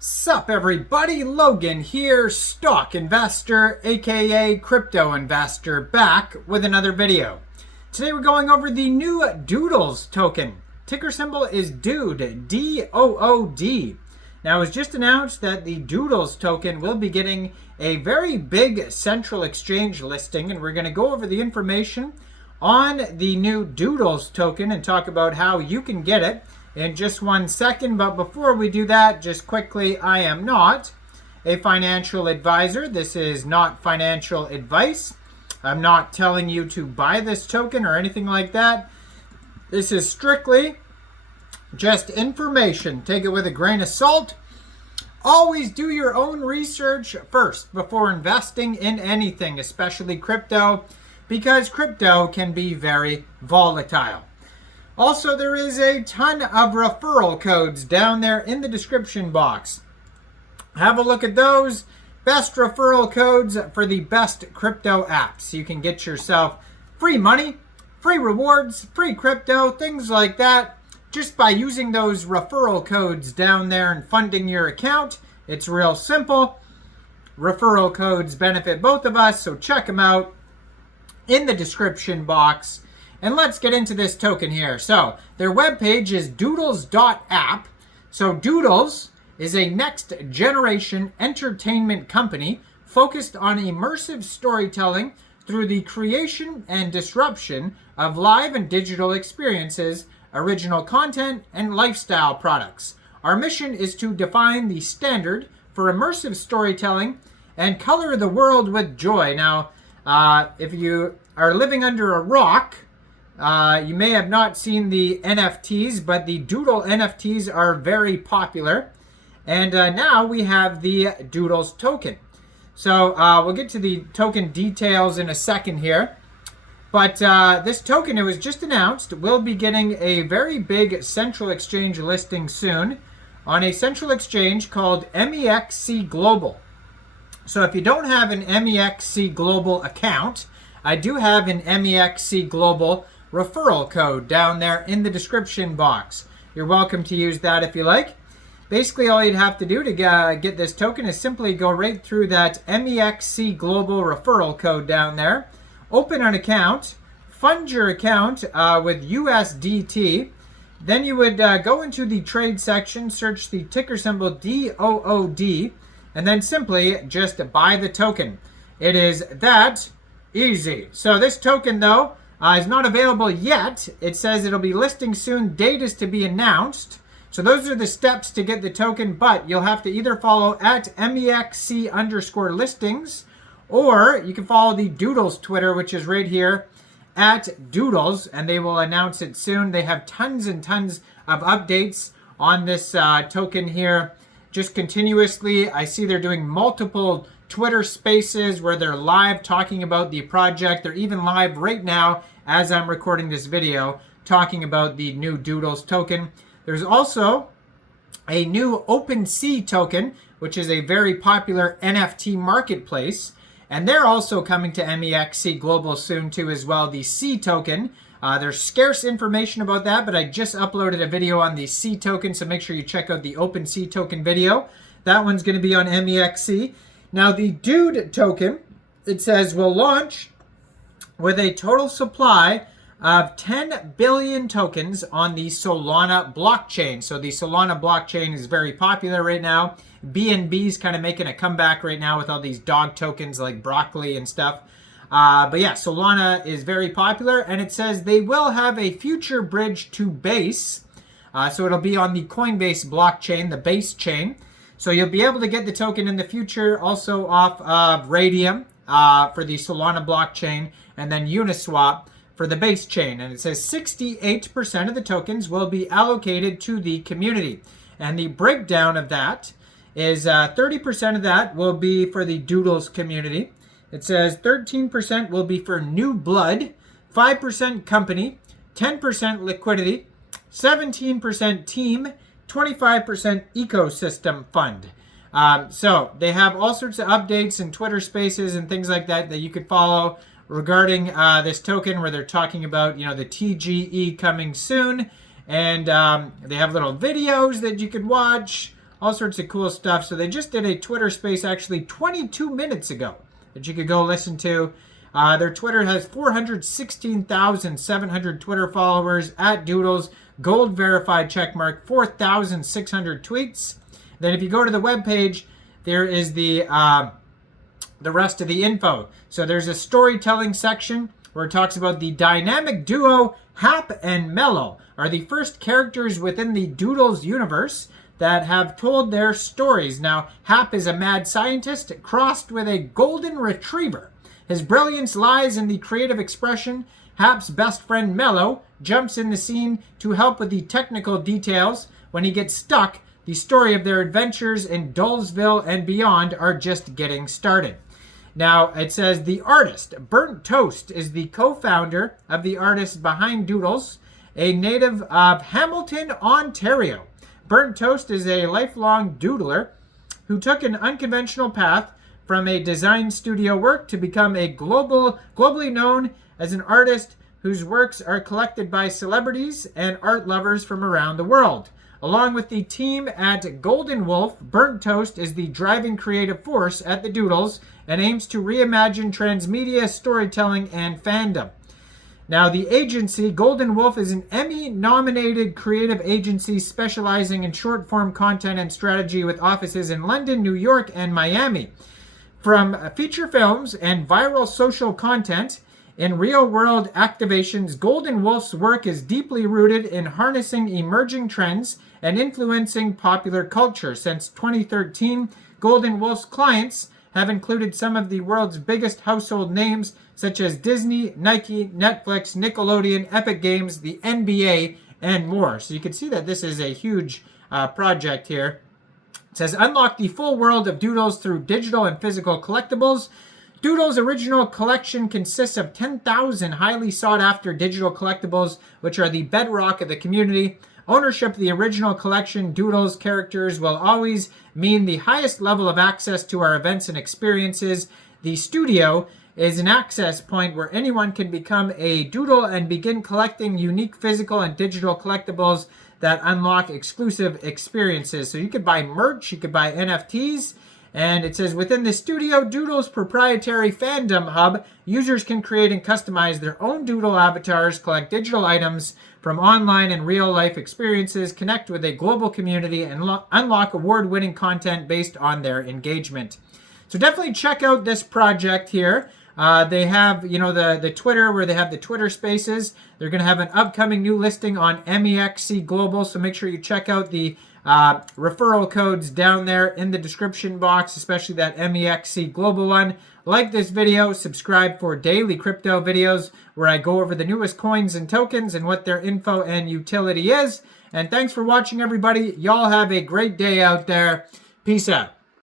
Sup everybody, Logan here, stock investor aka crypto investor, back with another video. Today we're going over the new Doodles token. Ticker symbol is DOOD, D-O-O-D. Now it was just announced that the Doodles token will be getting a very big central exchange listing, and we're going to go over the information on the new Doodles token and talk about how you can get it in just 1 second. But before we do that, just quickly, I am not a financial advisor. This is not financial advice. I'm not telling you to buy this token or anything like that. This is strictly just information. Take it with a grain of salt. Always do your own research first before investing in anything, especially crypto, because crypto can be very volatile. Also, there is a ton of referral codes down there in the description box. Have a look at those. Best referral codes for the best crypto apps. You can get yourself free money, free rewards, free crypto, things like that, just by using those referral codes down there and funding your account. It's real simple. Referral codes benefit both of us, so check them out in the description box. And let's get into this token here. So their webpage is doodles.app. So Doodles is a next generation entertainment company focused on immersive storytelling through the creation and disruption of live and digital experiences, original content, and lifestyle products. Our mission is to define the standard for immersive storytelling and color the world with joy. Now, if you are living under a rock, you may have not seen the NFTs, but the Doodle NFTs are very popular. And now we have the Doodles token. So we'll get to the token details in a second here. But this token, it was just announced, will be getting a very big central exchange listing soon on a central exchange called Mexc Global. So if you don't have an Mexc Global account, I do have an Mexc Global referral code down there in the description box. You're welcome to use that if you like. Basically, all you'd have to do to get this token is simply go right through that Mexc Global referral code down there, open an account, fund your account with USDT. Then you would go into the trade section, search the ticker symbol DOOD, and then simply just buy the token. It is that easy. So this token, though, is not available yet. It says it'll be listing soon. Date is to be announced. So those are the steps to get the token, but you'll have to either follow at MEXC_listings, or you can follow the Doodles Twitter, which is right here at Doodles, and they will announce it soon. They have tons and tons of updates on this token here, just continuously. I see they're doing multiple Twitter spaces where they're live talking about the project. They're even live right now as I'm recording this video talking about the new Doodles token. There's also a new OpenSea token, which is a very popular NFT marketplace, and they're also coming to Mexc Global soon too as well, the C token. There's scarce information about that, but I just uploaded a video on the C token, so make sure you check out the OpenSea token video. That one's going to be on Mexc. Now the DOOD token, it says, will launch with a total supply of 10 billion tokens on the Solana blockchain. So the Solana blockchain is very popular right now. BNB's kind of making a comeback right now with all these dog tokens like broccoli and stuff. But yeah, Solana is very popular, and it says they will have a future bridge to Base. So it'll be on the Coinbase blockchain, the Base chain. So you'll be able to get the token in the future also off of Raydium for the Solana blockchain, and then Uniswap for the Base chain. And it says 68% of the tokens will be allocated to the community. And the breakdown of that is 30% of that will be for the Doodles community. It says 13% will be for new blood, 5% company, 10% liquidity, 17% team, 25% ecosystem fund. So they have all sorts of updates and Twitter spaces and things like that that you could follow regarding this token, where they're talking about, the TGE coming soon, and they have little videos that you could watch, all sorts of cool stuff. So they just did a Twitter space actually 22 minutes ago that you could go listen to. Their Twitter has 416,700 Twitter followers at Doodles, gold verified checkmark, 4,600 tweets. Then if you go to the webpage, there is the rest of the info. So there's a storytelling section where it talks about the dynamic duo Hap and Mellow are the first characters within the Doodles universe that have told their stories. Now, Hap is a mad scientist crossed with a golden retriever. His brilliance lies in the creative expression. Hap's best friend Mellow jumps in the scene to help with the technical details. When he gets stuck, the story of their adventures in Dullsville and beyond are just getting started. Now, it says the artist, Burnt Toast, is the co-founder of the artist behind Doodles, a native of Hamilton, Ontario. Burnt Toast is a lifelong doodler who took an unconventional path from a design studio work to become a globally known as an artist whose works are collected by celebrities and art lovers from around the world. Along with the team at Golden Wolf, Burnt Toast is the driving creative force at the Doodles and aims to reimagine transmedia storytelling and fandom. Now, the agency, Golden Wolf, is an Emmy-nominated creative agency specializing in short-form content and strategy with offices in London, New York, and Miami. From feature films and viral social content in real-world activations, Golden Wolf's work is deeply rooted in harnessing emerging trends and influencing popular culture. Since 2013, Golden Wolf's clients have included some of the world's biggest household names, such as Disney, Nike, Netflix, Nickelodeon, Epic Games, the NBA, and more. So you can see that this is a huge project here. It says, unlock the full world of Doodles through digital and physical collectibles. Doodles' original collection consists of 10,000 highly sought-after digital collectibles, which are the bedrock of the community. Ownership of the original collection, Doodles characters, will always mean the highest level of access to our events and experiences. The studio is an access point where anyone can become a Doodle and begin collecting unique physical and digital collectibles that unlock exclusive experiences. So you could buy merch, you could buy NFTs, and it says within the studio, Doodles' proprietary fandom hub, users can create and customize their own Doodle avatars, collect digital items from online and real-life experiences, connect with a global community, and unlock award-winning content based on their engagement. So definitely check out this project here. They have, the Twitter where they have the Twitter Spaces. They're going to have an upcoming new listing on Mexc Global, so make sure you check out the referral codes down there in the description box, especially that Mexc Global one. Like this video, subscribe for daily crypto videos where I go over the newest coins and tokens and what their info and utility is. And thanks for watching, everybody. Y'all have a great day out there. Peace out.